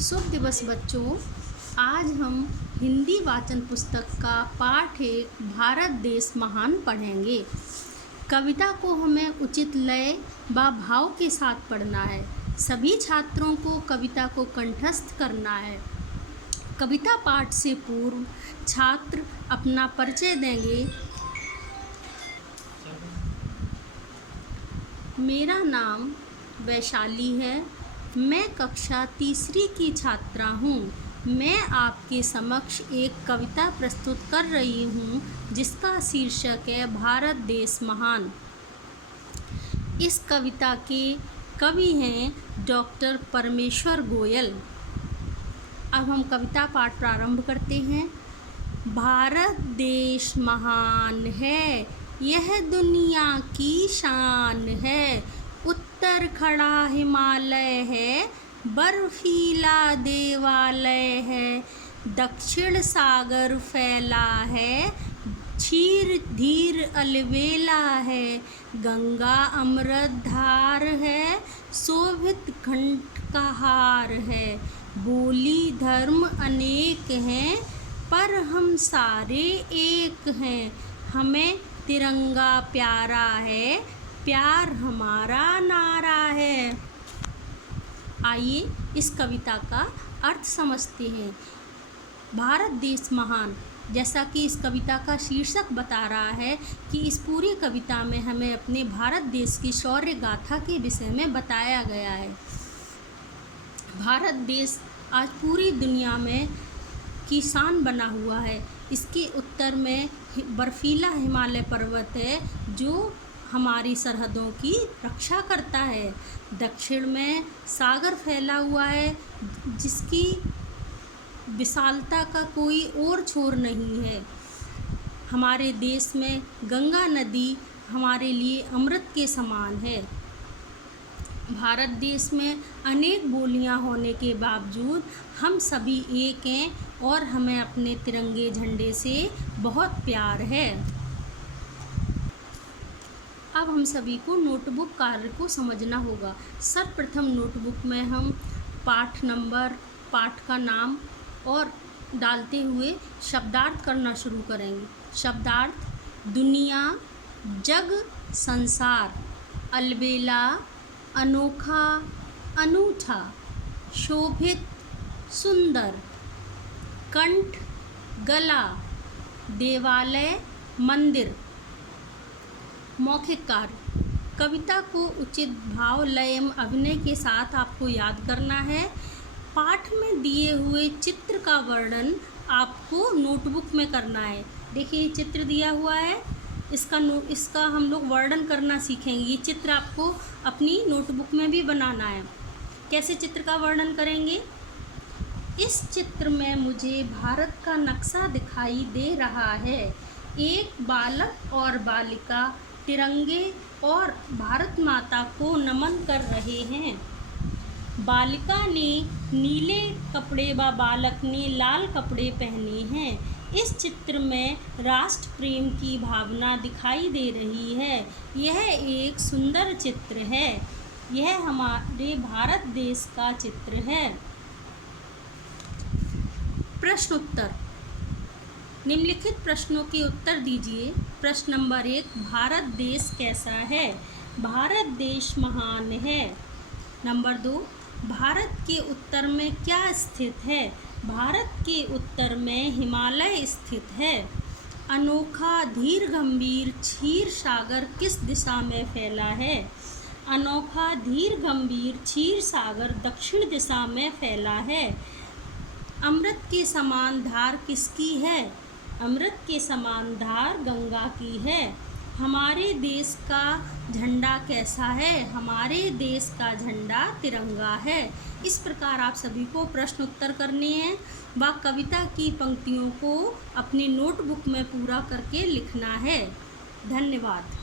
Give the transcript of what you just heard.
शुभ दिवस बच्चों। आज हम हिंदी वाचन पुस्तक का पाठ 1 भारत देश महान पढ़ेंगे। कविता को हमें उचित लय व भाव के साथ पढ़ना है। सभी छात्रों को कविता को कंठस्थ करना है। कविता पाठ से पूर्व छात्र अपना परिचय देंगे। मेरा नाम वैशाली है। मैं कक्षा तीसरी की छात्रा हूँ। मैं आपके समक्ष एक कविता प्रस्तुत कर रही हूँ जिसका शीर्षक है भारत देश महान। इस कविता के कवि हैं डॉक्टर परमेश्वर गोयल। अब हम कविता पाठ प्रारंभ करते हैं। भारत देश महान है, यह दुनिया की शान है। उत्तर खड़ा हिमालय है, बर्फीला देवालय है। दक्षिण सागर फैला है, क्षीर धीर अलबेला है। गंगा अमृत धार है, शोभित घंट का हार है। बोली धर्म अनेक हैं, पर हम सारे एक हैं। हमें तिरंगा प्यारा है, प्यार हमारा नारा है। आइए इस कविता का अर्थ समझते हैं। भारत देश महान, जैसा कि इस कविता का शीर्षक बता रहा है कि इस पूरी कविता में हमें अपने भारत देश की शौर्य गाथा के विषय में बताया गया है। भारत देश आज पूरी दुनिया में की शान बना हुआ है। इसके उत्तर में बर्फीला हिमालय पर्वत है जो हमारी सरहदों की रक्षा करता है। दक्षिण में सागर फैला हुआ है जिसकी विशालता का कोई और छोर नहीं है। हमारे देश में गंगा नदी हमारे लिए अमृत के समान है। भारत देश में अनेक बोलियां होने के बावजूद हम सभी एक हैं और हमें अपने तिरंगे झंडे से बहुत प्यार है। अब हम सभी को नोटबुक कार्य को समझना होगा। सर्वप्रथम नोटबुक में हम पाठ नंबर, पाठ का नाम और डालते हुए शब्दार्थ करना शुरू करेंगे। शब्दार्थ: दुनिया, जग, संसार। अलबेला, अनोखा, अनूठा। शोभित, सुंदर। कंठ, गला। देवालय, मंदिर। मौखिक कार्य: कविता को उचित भाव, लय एवं अभिनय के साथ आपको याद करना है। पाठ में दिए हुए चित्र का वर्णन आपको नोटबुक में करना है। देखिए चित्र दिया हुआ है, इसका हम लोग वर्णन करना सीखेंगे। ये चित्र आपको अपनी नोटबुक में भी बनाना है। कैसे चित्र का वर्णन करेंगे? इस चित्र में मुझे भारत का नक्शा दिखाई दे रहा है। एक बालक और बालिका तिरंगे और भारत माता को नमन कर रहे हैं। बालिका ने नीले कपड़े व बालक ने लाल कपड़े पहने हैं। इस चित्र में राष्ट्र प्रेम की भावना दिखाई दे रही है। यह एक सुंदर चित्र है। यह हमारे भारत देश का चित्र है। प्रश्न उत्तर: निम्नलिखित प्रश्नों के उत्तर दीजिए। प्रश्न नंबर 1, भारत देश कैसा है? भारत देश महान है। नंबर 2, भारत के उत्तर में क्या स्थित है? भारत के उत्तर में हिमालय स्थित है। अनोखा, धीर गंभीर क्षीर सागर किस दिशा में फैला है? अनोखा, धीर गंभीर क्षीर सागर दक्षिण दिशा में फैला है। अमृत के समान धार किसकी है? अमृत के समान धार गंगा की है। हमारे देश का झंडा कैसा है? हमारे देश का झंडा तिरंगा है। इस प्रकार आप सभी को प्रश्न उत्तर करने हैं व कविता की पंक्तियों को अपनी नोटबुक में पूरा करके लिखना है। धन्यवाद।